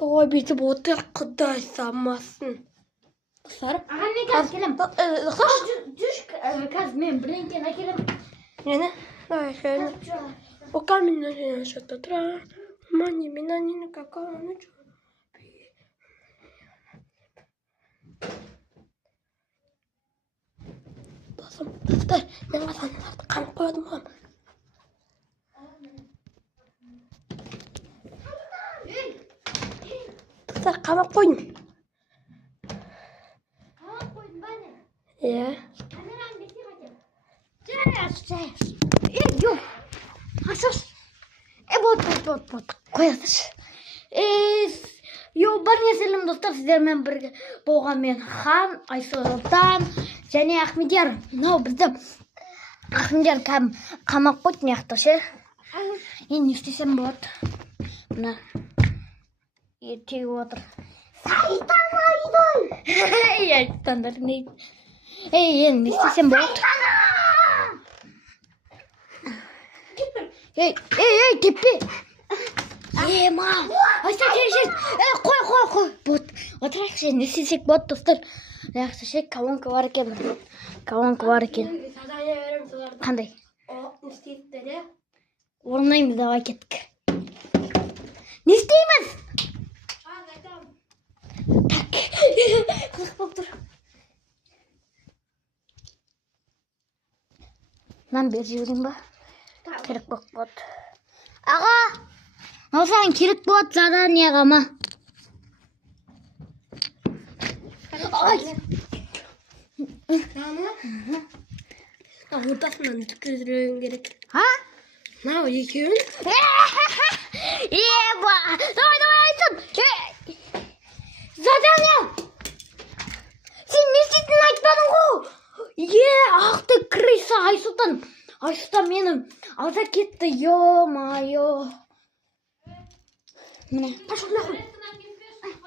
Ой бид бодох гэдэг самасан. Сар. Аганы газ гэлэм. Жүш газ мен брендэ накэлэм. Яна. Ой хэн. Пока меня что-то тра. Мани меня не на какого ничего. Басам. Дай. Яна сан. Кам койдум хам. Сар камап койдум. Яа. Ё. Асас. Вот. Коясаш. Ё барнесэлэм достар сіздермен бірге болған мен Хан, Айсұлтан және Ахмедияр. Мынау бізді Ахмедияр қамап қойды мияқта ше. Енді не істесем болады? Мына ертегі отыр. Сайтан айдай. Айтандар не? Енді не істесем болады? Эй, теппе. Мам. Айста жер. Қой. Бот. Отырайықшы, не істесек болады, достар? Жақсы ше, колонка бар екен. Задание берем соларды. Қандай? Не істейді де? Орындаймыз, давай кеттік. Не істейміз? Айтам. Так. Қызық болып тұр. Мынаны бер жіберейін ба? Керек болады. Аға! Осыған керек болады заданияға ма? Ай! Ортасынан түкіріуің керек. Ха? Мынау екеуін. Еба! Давай, Айсұн! Задания! Сен не істейтінін айтпадың ғой? Ақты крыса Айсұлтан. Айсұлтан мені алда кетті. Ё-майо. Міне. Пошел нахуй.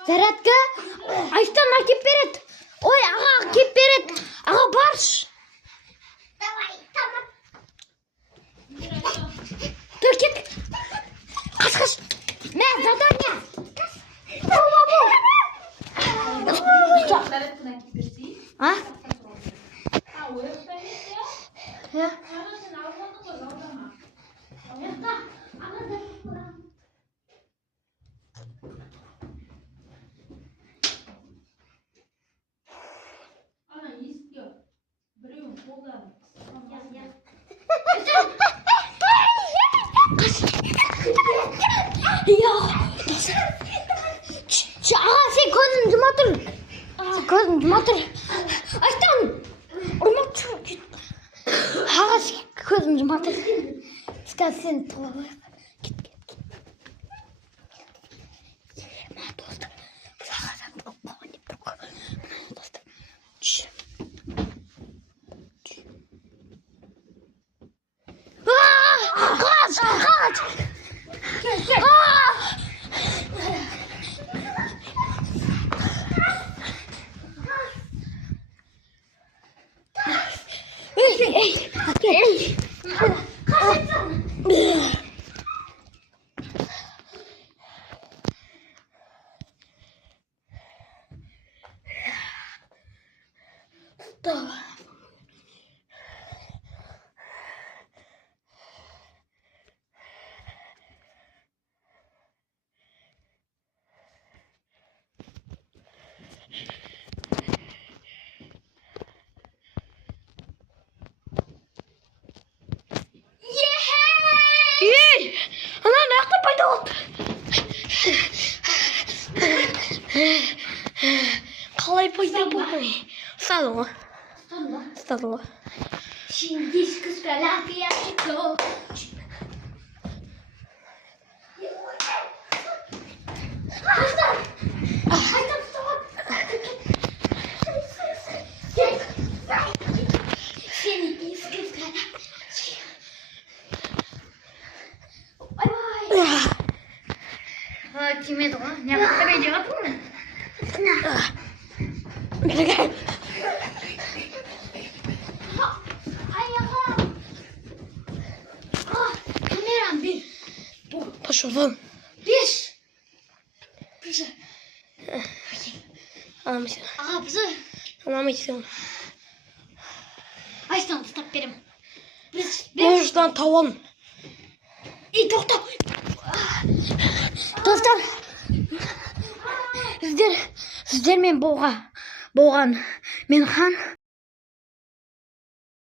Зарядка. Айсұлтан әкеп береді. Ой, аға әкеп береді. Аға барш. Давай, тамам. Тұр кет. Қаш. Мен задания. А? Sen gözün cuma dur. Aytan. Urmak çok. Sen gözün cuma dur. Skal sen tova. Git. Ma dostum. Sağdan dokmani bak. Dostum. Kaç. Ey. Ana nerede paydo? Қалай пайда болмай? Стало. Şimdi kıskalar piyasiko. Кимеді ғой, не қақтар еде қатын мұны? Берге. Аяға. Камера Хош улам. Биш. Аламж. Ага біз. Аламж. Айстан ұстап берем. Нуждан таван. Ей, тоқта. Достар. Сіздер мен болған мен хан